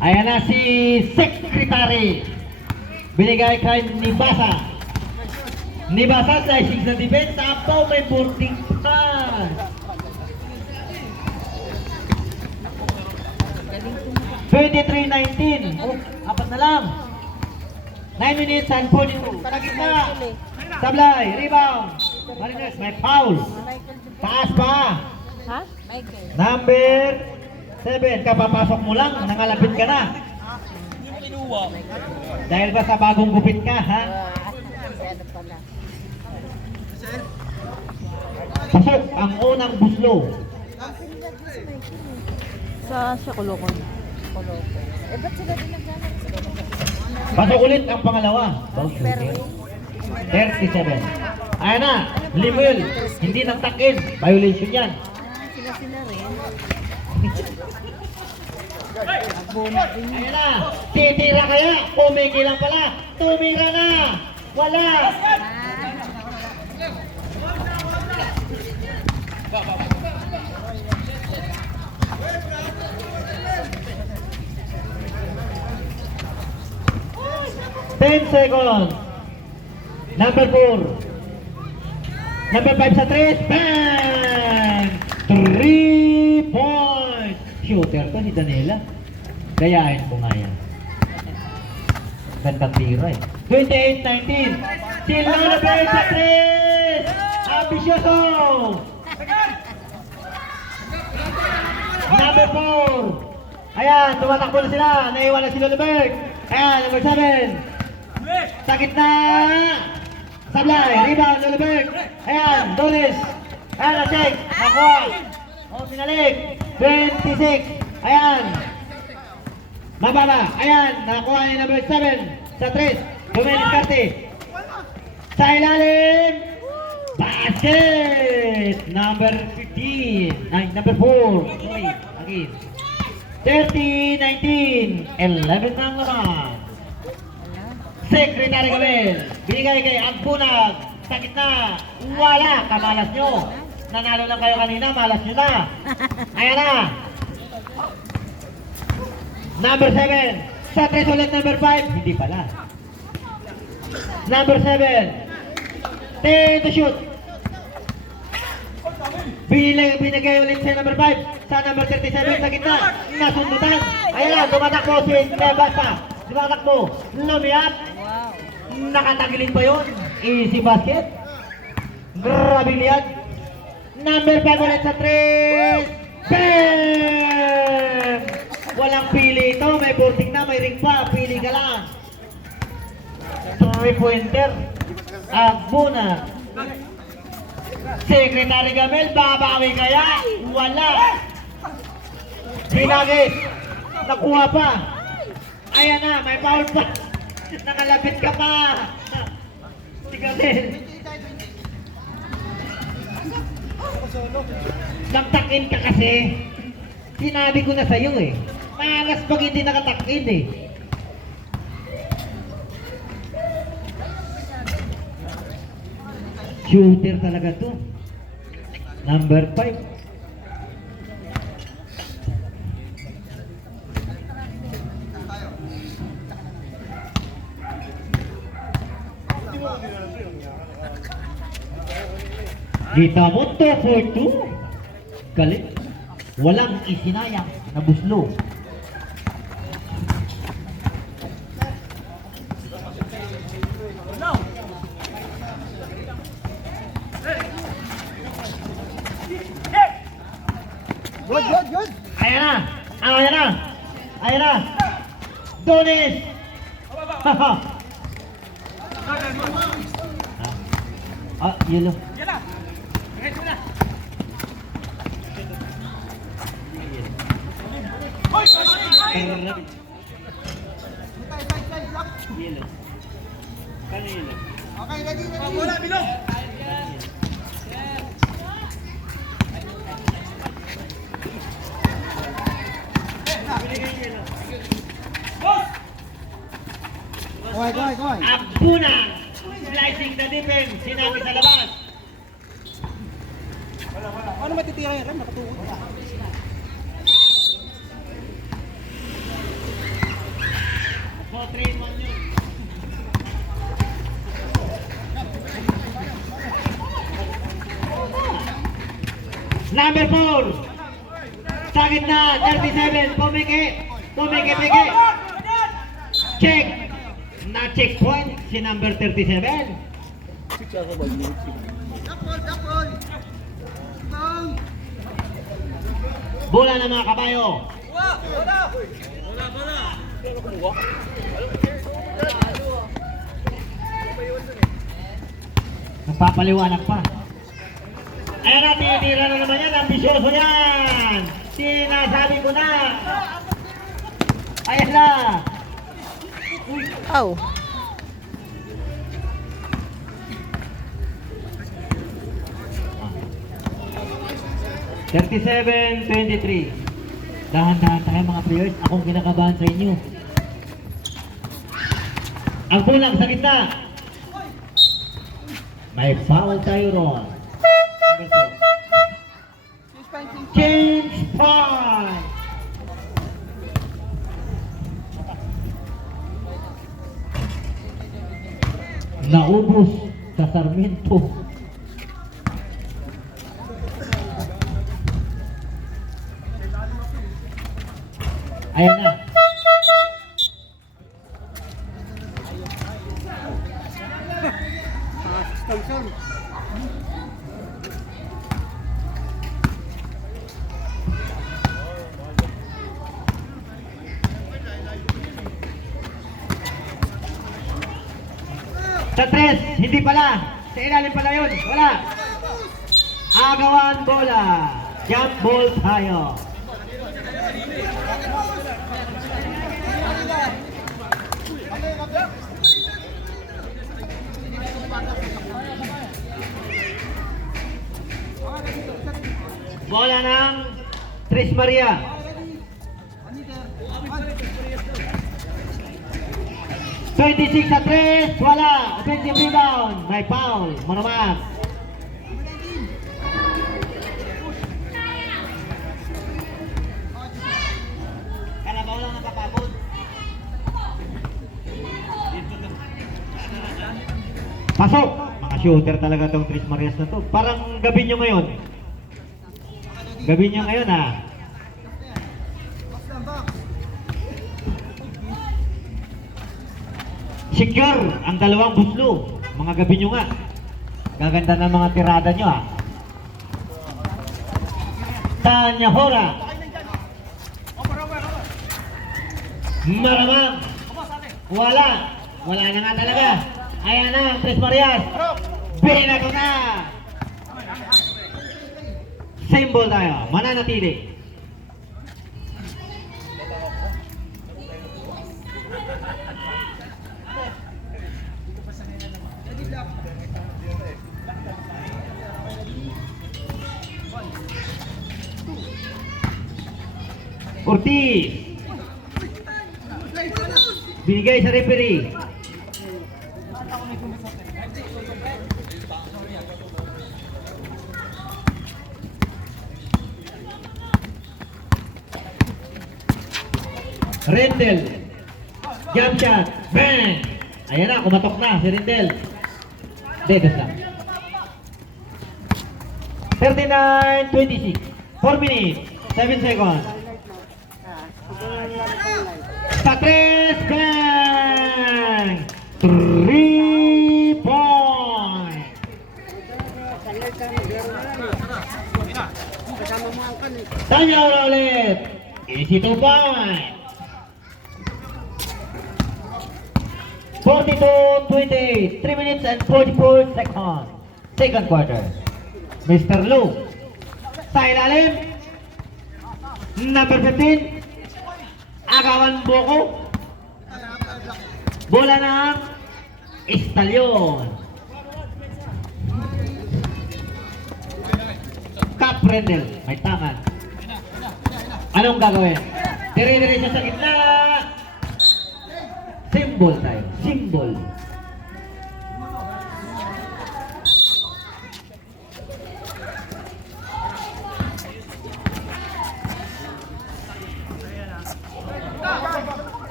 Ayan na si Secretary. Binigay kay Nibasa. Nibasa slicing sa defense. Tapaw may boarding pass. 23-19. Oh, apat na lang. 9 minutes and 42. Tagit na. Sablay. Rebound. Mariners, may foul. Taas pa. Ha? Michael. Number 7. Kapapasok mo lang. Nangalapit ka na. Dahil ba sa bagong gupit ka, ha? Pasok ang unang buslo. Sa Kulokon. Eh, ba't sila din naglalaro? Pasok ulit ang pangalawa. 37. Ayan na. Limil. Hindi nang takin. Violation yan. Sila rin. Ayan na. Titira kaya. Pumiki lang pala. Tumira na. Wala. Ten seconds. Number 4. Number 5 sa 3. Bang! 3 points. Shooter to si Daniela. Gayahin ko nga yan. Gandang tira eh. 28-19. Si Lona Bird sa 3. Ambisyoso. Number 4. Ayan, tumatakbo na sila. Naiwan na si Lona Bird. Ayan, number 7. Sa gitna. Sablay. Rebound, Lona Bird. Ayan, Doris. Ayan, na-check. Nakuha. O, sinalik. 26. Ayan. Mababa. Ayan, nakakuha ni number 7 sa 3. Dominic Carte. Sa ilalim. Basket. Number 15. Ay, number 4. Sorry, again. 30-19. 11 na naman. Secretary Gabel. Binigay kay Agpunag. Sa gitna. Wala. Kamalas nyo. Nanalo lang kayo kanina. Malas nyo na. Ayan na. Number 7. Sa 3 ulit number 5. Hindi pala. Number 7. 10 to shoot. Binigay ulit sa number 5. Sa number 37 sa gitna. Nasundutan. Ayan na. Tumatakbo si Nebasa. Tumatakbo. Lumiap. Nakatagilin pa yun. Easy basket. Grabe liyan. Number 5 ulit sa 3. Bam! Walang pili ito. May boarding na. May ring pa. Pili ka lang. 3-pointer. Agbuna. Secretary Gamel. Babawi kaya? Wala. Binagis. Nakuha pa. Ayan na. May foul pa. Nakalapit ka pa. Si Gamel. Nagtakin ka kasi. Sinabi ko na sa'yo eh. Malas pag hindi nakatakin eh. Shooter talaga to. Number 5. Kita mo to for 2. Galit. Walang isinayang na buslo. Good. Ayan na. Ayan na. Ayan na. Donis. Yellow. Okay, ready. Bola, bilog! Go ahead. Abuna. Slicing the defense. Sinabi sa labas. Ano matitira yan? Nakatuot. Number 4. Sa gitna, 37. Pumiki. Check. Na-checkpoint si number 37. Bola ng mga kabayo. Nagpapaliwanag pa. Ayan na, tinitira na naman yan. Ambisyoso yan. Sinasabi ko na. Ayan na. Aw. $37-23. Dahan-dahan tayo mga players. Akong kinakabahan sa inyo. Ang pulang sa gitna. May foul tayo ron. Change point. Naubos sa Sarmiento. Ayan na. Sa 3, hindi pala. Sa ilalim pala yun. Wala. Agawan bola. Jump ball tayo. Bola ng Tris Maria. $26 sa 3, wala. Offensive rebound. May foul. Manaman. Kalabaw lang napapagod. Pasok. Mga shooter talaga tong Tris Marias na to. Parang gabi nyo ngayon. Gabi nyo ngayon ha. Secure ang dalawang buslo. Mga gabi nyo nga. Gaganda ng mga tirada nyo ha. Tanya Hora. Maramang. Wala. Wala na nga talaga. Ayan na ang Tres Marias. Binato na. Symbol tayo. Mananatili. Ortiz. Binigay sa referee. Rendel. Jump shot. Bang! Ayan na, kumatok na si Rendel. Dedos na. 39-26. 4 minutes. 7 seconds. Sa 3, bang! 3 point! Tanya Ora ulit. Easy 2 point. 42-28. 3 minutes and 44 seconds. Second quarter. Mr. Lou. Sa ilalim. Number 15. Agawan Boko. Bola ng Estalyon. Cap Rendel. May tangan. Anong gagawin? Dire-diretso sa gitna. Symbol tayo. Symbol.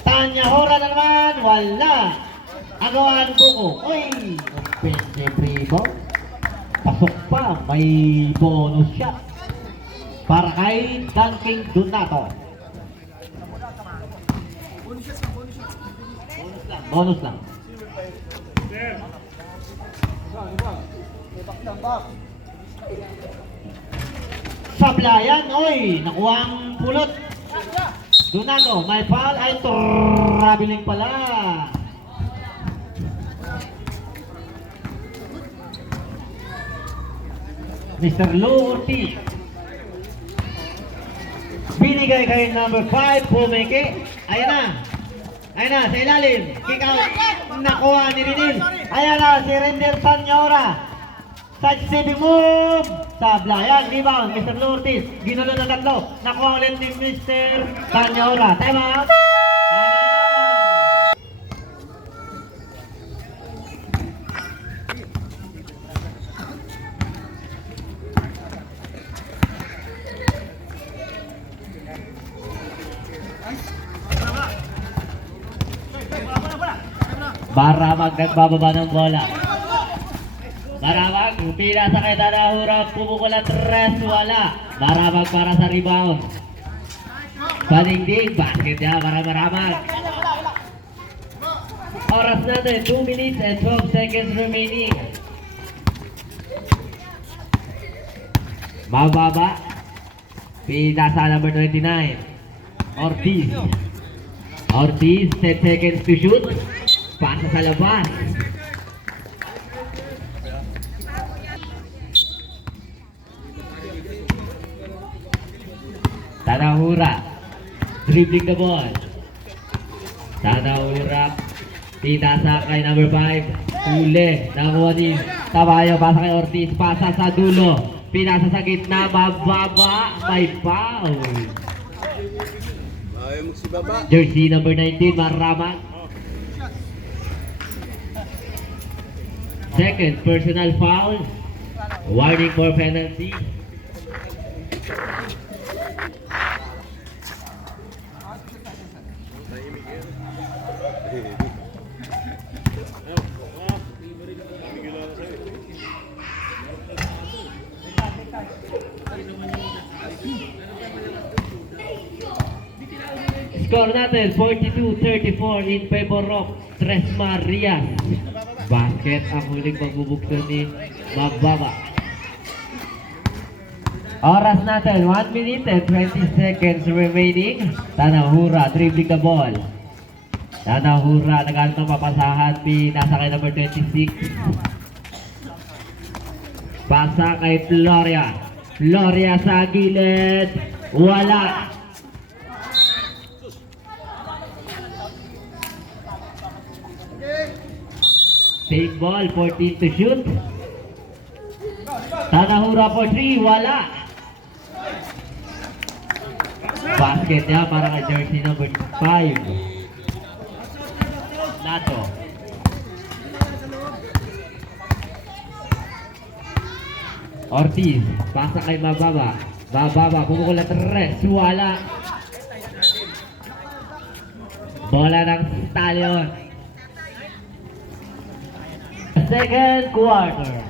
Tanya Hora na naman. Wala. Agawan Buko. Uy! Offensive rebound. Pasok pa. may bonus shot para kay Dunking Donato. Bonus lang. Sablayan, oy, nakuha ang pulot. Donato, may foul, ay traveling pala. Mr. Lou Ortiz. Binigay kay number 5, Pumeke. Ayan na. Ayan na, sa ilalim. Kick out. Nakuha ni Rinil. Ayan na, si Rendel Sanyora. Side stepping move. Sablayan, rebound. Mr. Lou Ortiz. Ginulo na tatlo. Nakuha ulit ni Mr. Sanyora. Time out. Maramag nagbababa ng bola. Maramag, pila sa kay Tanahura, pumukul at tres, wala. Maramag para sa rebound. Paningding, basket niya para Maramag. Oras natin, 2 minutes and 12 seconds remaining. Mababa. Pila sa number 29. Ortiz. Ortiz, 10 seconds to shoot. Pasa sa labas. Tanahura. Dribbling the ball. Tanahura. Tinasa kay number 5. Uli. Nakuha ni Tabayo. Pasa kay Ortiz. Pasa sa dulo. Pinasa sa gitna. Mababa. May foul. Ayaw magsibaba. Jersey number 19. Maramag. Second personal foul. Warning for penalty. Score natin 42-34 in favor of Tres Marias. Basket ang huling magbubuksan ni Mababa. Oras natin 1 minute and 20 seconds remaining. Tanahura dribbling the ball. Tanahura nagano ng papasahan. Pinasa kay number 26. Pasa kay Floria. Floria sa gilid. Wala. Take ball, 14 to shoot. Tanahura for 3, wala. Basket niya para kay jersey number 5. Nato. Ortiz, pasa kay Mababa. Mababa, pumukul na 3, wala. Bola ng Stallion. Second quarter.